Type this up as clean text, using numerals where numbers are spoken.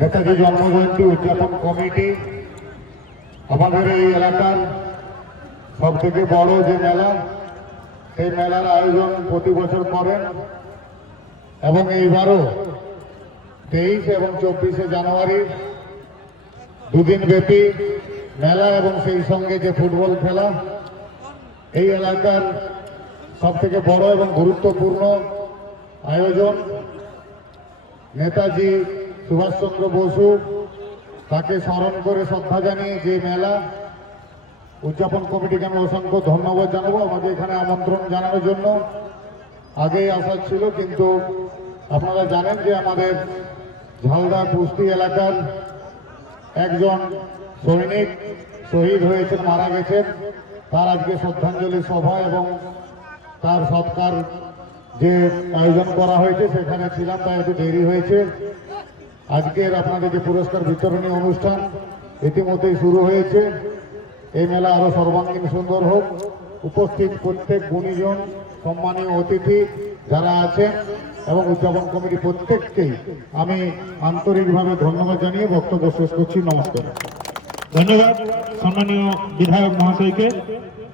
নেতাজি জন্মজয়ন্তী উদযাপন কমিটি আমাদের এই এলাকার সব থেকে বড় যে মেলা, সেই মেলার আয়োজন প্রতি বছর করেন এবং এইবারও 23 এবং 24 জানুয়ারি দুদিন ব্যাপী মেলা এবং সেই সঙ্গে যে ফুটবল খেলা, এই এলাকার সব থেকে বড় এবং গুরুত্বপূর্ণ আয়োজন। নেতাজি সুভাষচন্দ্র বসু তাকে স্মরণ করে শ্রদ্ধা জানিয়ে যে মেলা, উদযাপন কমিটিকে আমি অসংখ্য ধন্যবাদ জানাবো আমাকে এখানে আমন্ত্রণ জানানোর জন্য। আগেই আসার ছিল, কিন্তু আপনারা জানেন যে আমাদের ঝালদা কুস্তি এলাকার একজন সৈনিক শহীদ হয়েছেন, মারা গেছেন। তার আজকে শ্রদ্ধাঞ্জলি সভা এবং তার সৎকার যে আয়োজন করা হয়েছে সেখানে ছিলাম, তাই একটু দেরি হয়েছে। আজকের আপনাদের যে পুরস্কার বিতরণী অনুষ্ঠান ইতিমধ্যেই শুরু হয়েছে। এই মেলা আরো সর্বাঙ্গীন সুন্দর হোক। উপস্থিত প্রত্যেক গুণীজন, সম্মানীয় অতিথি যারা আছেন এবং উদযাপন কমিটি প্রত্যেককেই আমি আন্তরিকভাবে ধন্যবাদ জানিয়ে বক্তব্য শেষ করছি। নমস্কার। ধন্যবাদ সম্মানীয় বিধায়ক মহাশয়কে।